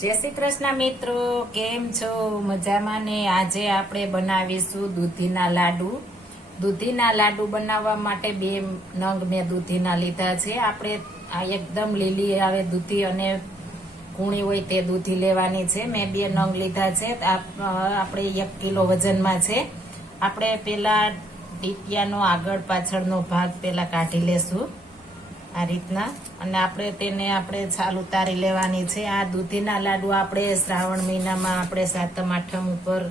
જય શ્રી કૃષ્ણ મિત્રો, કેમ છો? મજામાં ને? આજે આપણે બનાવીશું દૂધીના લાડુ. દૂધીના લાડુ બનાવવા માટે બે નંગ મેં દૂધીના લીધા છે. આપણે એકદમ લીલી આવે દૂધી અને કૂણી હોય તે દૂધી લેવાની છે. મેં બે નંગ લીધા છે. આપ- આપણે એક કિલો વજનમાં છે. આપણે પેલા ટીટિયાનો આગળ પાછળનો ભાગ પેલા કાઢી લેશું. આ રીતના. અને આપણે તેને આપણે છાલ ઉતારી લેવાની છે. આ દૂધીના લાડુ આપણે શ્રાવણ મહિનામાં આપણે સાતમ, આઠમ ઉપર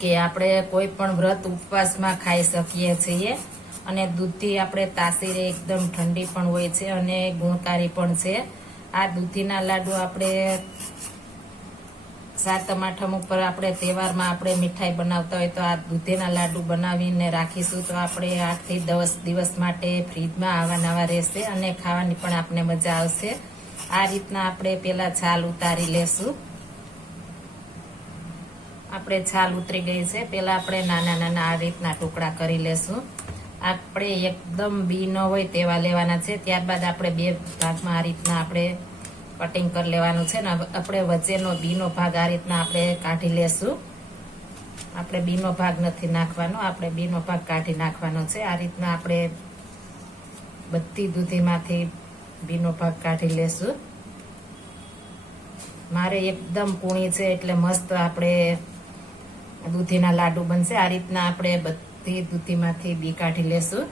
કે આપણે કોઈ પણ વ્રત ઉપવાસમાં ખાઈ શકીએ છીએ. અને દૂધી આપણે તાસીરે એકદમ ઠંડી પણ હોય છે અને ગુણકારી પણ છે. આ દૂધીના લાડુ આપણે સાતમ આઠમ ઉપર આપણે તહેવારમાં આપણે મીઠાઈ બનાવતા હોય તો આ દૂધીના લાડુ બનાવીને રાખીશું તો આપણે આઠથી દસ દિવસ માટે ફ્રીજમાં આવા નવા રહેશે અને ખાવાની પણ આપણે મજા આવશે. આ રીતના આપણે પહેલાં છાલ ઉતારી લેશું. આપણે છાલ ઉતરી ગઈ છે. પહેલાં આપણે નાના નાના આ રીતના ટુકડા કરી લેશું. આપણે એકદમ બી ન હોય તેવા લેવાના છે. ત્યારબાદ આપણે બે ભાગમાં આ રીતના આપણે કટિંગ કરી લેવાનું છે ને આપણે વચ્ચેનો બીનો ભાગ આ રીતના આપણે કાઢી લેશું. આપણે બીનો ભાગ નથી નાખવાનો, આપણે બીનો ભાગ કાઢી નાખવાનો છે. આ રીતના આપણે બધી દૂધીમાંથી બીનો ભાગ કાઢી લેશું. મારે એકદમ પૂણી છે એટલે મસ્ત આપણે દૂધીના લાડુ બનશે. આ રીતના આપણે બધી દૂધીમાંથી બી કાઢી લેશું.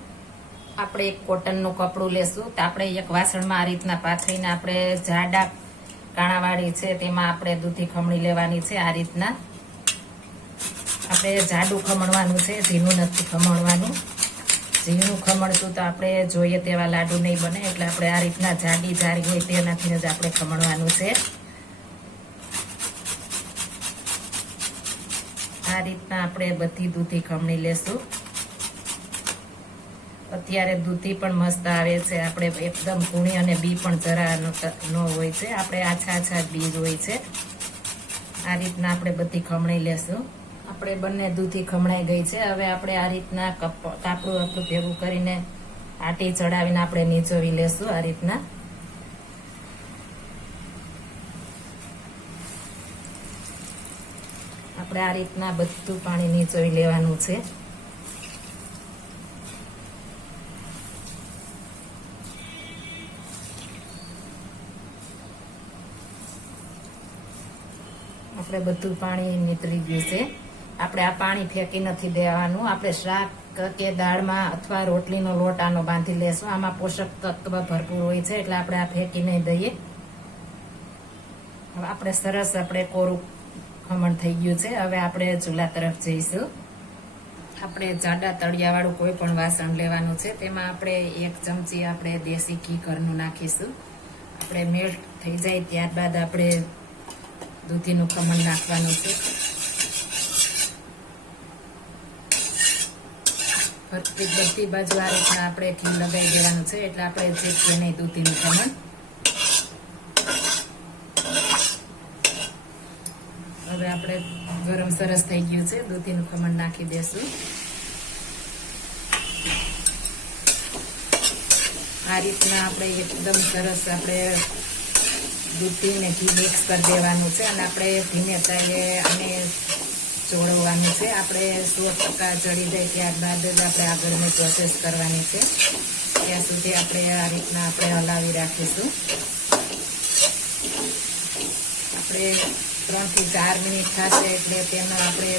આપણે એક કોટનનું કપડું લેશું તો આપણે એક વાસણમાં આ રીતના પાથરીને આપણે જાડા કાણાવાળી છે, તેમાં આપણે દૂધી ખમણી લેવાની છે, આ રીતના. આપણે જાડું ખમણવાનું છે, ઝીણું નથી ખમણવાનું. ઝીણું ખમણશું તો આપણે જોઈએ તેવા લાડુ નહીં બને, એટલે આપણે આ રીતના જાડી જાડી હોય તેનાથી જ આપણે ખમણવાનું છે. આ રીતના આપણે બધી દૂધી ખમણી લેશું. અત્યારે દૂધી પણ મસ્ત આવે છે. આપણે એકદમ કૂણી અને બી પણ જરા ન હોય છે. આપણે આછા આછા બીજ હોય છે. આ રીતના આપણે બધી ખમણી લેશું. આપણે બંને દૂધી ખમણાઈ ગઈ છે. હવે આપણે આ રીતના કપ, કાપડું હતું ભેગું કરીને આટી ચડાવીને આપણે નીચોવી લેશું આ રીતના. આપણે આ રીતના બધું પાણી નીચોવી લેવાનું છે. આપણે બધું પાણી નીતરી ગયું છે. આપણે આ પાણી ફેંકી નથી દેવાનું. આપણે શાક કે દાળમાં અથવા રોટલીનો લોટ આનો બાંધી લેશું. આમાં પોષક તત્વ ભરપૂર હોય છે એટલે આપણે આ ફેંકી નહીં દઈએ. આપણે સરસ આપણે કોરું ખમણ થઈ ગયું છે. હવે આપણે ચૂલા તરફ જઈશું. આપણે જાડા તળિયાવાળું કોઈ પણ વાસણ લેવાનું છે. તેમાં આપણે એક ચમચી આપણે દેશી ઘી ઘરનું નાખીશું. આપણે મેલ્ટ થઈ જાય ત્યારબાદ આપણે દૂધીનું ખમણ નાખવાનું છે. ફરતી બધી બાજુ આ રીતના આપણે ઘી લગાવી દેવાનું છે, એટલે આપણે ચેકીએ નહીં દૂધીનું ખમણ. હવે આપણે ગરમ સરસ થઈ ગયું છે, દૂધીનું ખમણ નાખી દેશું. આ રીતના આપણે એકદમ સરસ આપણે દૂધી ઘી મિક્સ કરી દેવાનું છે અને આપણે ધીમે તાઈએ અને ચોળવવાનું છે. આપણે સો ટકા ચડી જાય ત્યારબાદ જ આપણે આગળની પ્રોસેસ કરવાની છે. ત્યાં સુધી આપણે આ રીતના આપણે હલાવી રાખીશું. આપણે ત્રણથી ચાર મિનિટ થશે એટલે તેમાં આપણે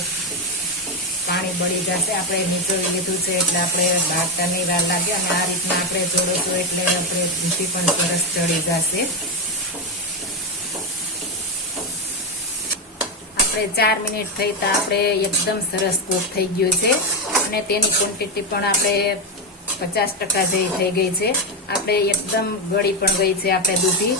પાણી બળી જશે. આપણે નીચોવી લીધું છે એટલે આપણે નહીં વાર લાગે અને આ રીતના આપણે જોડોશું એટલે આપણે દૂધી પણ સરસ ચડી જશે. આપણે ચાર મિનિટ થઈ તો આપણે એકદમ સરસ કોક થઈ ગયું છે. અને તેની ક્વોન્ટિટી પણ આપણે પચાસ ટકા જેવી થઈ ગઈ છે. આપણે એકદમ ગળી પણ ગઈ છે આપણે દૂધી.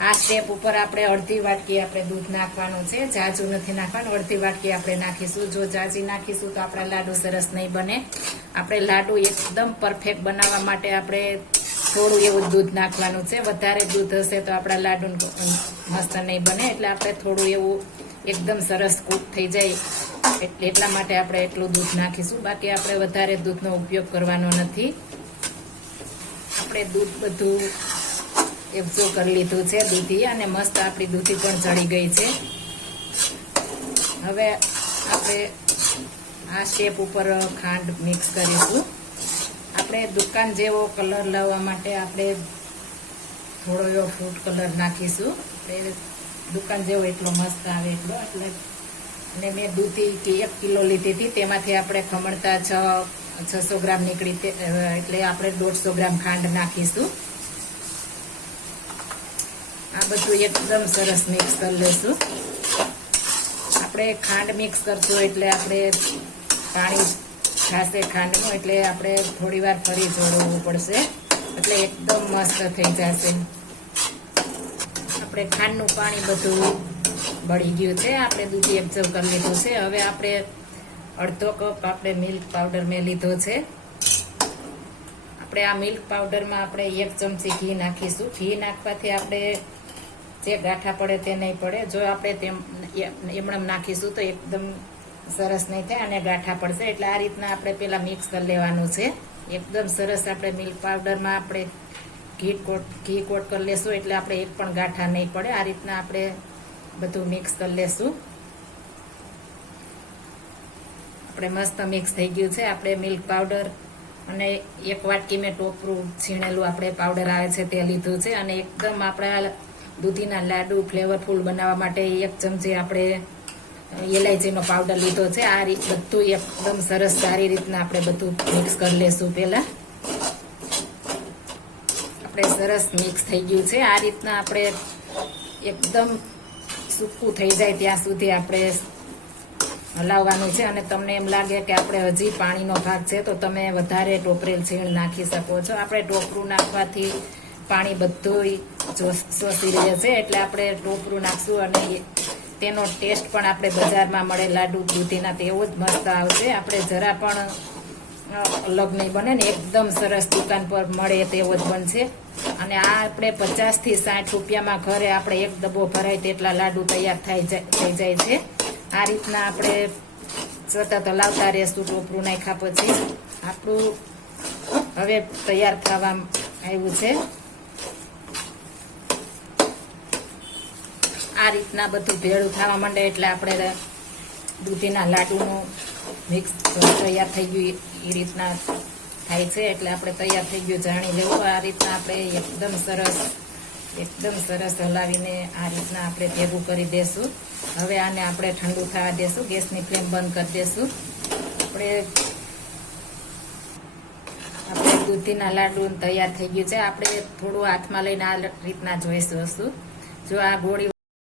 આ સ્ટેપ ઉપર આપણે અડધી વાટકી આપણે દૂધ નાખવાનું છે. જાજુ નથી નાખવાનું. અડધી વાટકી આપણે નાખીશું. જો જાજી નાખીશું તો આપણા લાડુ સરસ નહીં બને. આપણે લાડુ એકદમ પરફેક્ટ બનાવવા માટે આપણે થોડું એવું દૂધ નાખવાનું છે. વધારે દૂધ હશે તો આપણા લાડુ મસ્ત નહીં બને. એટલે આપણે થોડું એવું એકદમ સરસ કૂક થઈ જાય. એટલે એટલા માટે આપણે એટલું દૂધ નાખીશું. બાકી આપણે વધારે દૂધનો ઉપયોગ કરવાનો નથી. આપણે દૂધ બધું એબઝો કરી લીધું છે દૂધી અને મસ્ત આપણી દૂધી પણ ચડી ગઈ છે. હવે આપણે આ શેપ ઉપર ખાંડ મિક્સ કરીશું. આપણે દુકાન જેવો કલર લાવવા માટે આપણે થોડો એવો ફ્રૂટ કલર નાખીશું. એટલે દુકાન જેવો એટલો મસ્ત આવે એટલો, એટલે અને મેં દૂધી કે એક કિલો લીધી હતી, તેમાંથી આપણે ખમણતા છ, છસો ગ્રામ નીકળી એટલે આપણે દોઢસો ગ્રામ ખાંડ નાખીશું. આ બધું એકદમ સરસ મિક્સ કરી લઈશું આપણે ખાંડ મિક્સ કરશું એટલે આપણે પાણી ખાશે ખાંડનું, એટલે આપણે થોડી વાર ફરી જોડવું પડશે. એટલે એકદમ મસ્ત થઈ જશે. આપણે ખાંડનું પાણી બધું બળી ગયું છે. આપણે દૂધી એબ્ઝર્વ કરી લીધું છે. હવે આપણે અડધો કપ આપણે મિલ્ક પાવડર મેં લીધો છે. આપણે આ મિલ્ક પાવડરમાં આપણે એક ચમચી ઘી નાખીશું. ઘી નાખવાથી આપણે જે ગાંઠા પડે તે નહીં પડે. જો આપણે તેમ એમણમ નાખીશું તો એકદમ સરસ નહીં થાય અને ગાંઠા પડશે. એટલે આ રીતના આપણે પહેલાં મિક્સ કરી લેવાનું છે. એકદમ સરસ આપણે મિલ્ક પાવડરમાં આપણે ઘી કોટ ઘી કોટ કરી લેશું એટલે આપણે એક પણ ગાંઠા નહીં પડે. આ રીતના આપણે બધું મિક્સ કરી લેશું. આપણે મસ્ત મિક્સ થઈ ગયું છે. આપણે મિલ્ક પાવડર અને એક વાટકી મેં ટોપરું છીણેલું આપણે પાવડર આવે છે તે લીધું છે. અને એકદમ આપણા દૂધીના લાડુ ફ્લેવરફુલ બનાવવા માટે એક ચમચી આપણે એલાયચીનો પાવડર લીધો છે. આ બધું એકદમ સરસ સારી રીતના આપણે બધું મિક્સ કરી લેશું પહેલા. આપણે સરસ મિક્સ થઈ ગયું છે. આ રીતના આપણે એકદમ સૂકું થઈ જાય ત્યાં સુધી આપણે હલાવવાનું છે અને તમને એમ લાગે કે આપણે હજી પાણીનો ભાગ છે, તો તમે વધારે ટોપરેલ છીણ નાખી શકો છો. આપણે ટોપરું નાખવાથી પાણી બધું શોષી રહે છે, એટલે આપણે ટોપરું નાખશું અને તેનો ટેસ્ટ પણ આપણે બજારમાં મળે લાડુ દૂધીના તેવો જ મસ્ત આવશે. આપણે જરા પણ અલગ નહીં બને ને એકદમ સરસ દુકાન પર મળે તેવો જ બનશે. અને આ આપણે પચાસથી સાઠ રૂપિયામાં ઘરે આપણે એક ડબ્બો ભરાય તેટલા લાડુ તૈયાર થઈ જાય છે. આ રીતના આપણે સતત હલાવતા રહેશું ટોપરું નાખ્યા પછી. આપણું હવે તૈયાર થવા આવ્યું છે. આ રીતના બધું ભેળું થવા માંડે એટલે આપણે દૂધીના લાડુનું મિક્સ તૈયાર થઈ ગયું એ રીતના થાય છે. એટલે આપણે તૈયાર થઈ ગયું, જાણી લેવું. આ રીતના આપણે એકદમ સરસ એકદમ સરસ હલાવીને આ રીતના આપણે ભેગું કરી દેશું. હવે આને આપણે ઠંડુ થવા દેશું. ગેસની ફ્લેમ બંધ કરી દેશું. આપણે આપણે દૂધીના લાડુ તૈયાર થઈ ગયું છે. આપણે થોડું હાથમાં લઈને આ રીતના જોઈશું જો આ ગોળી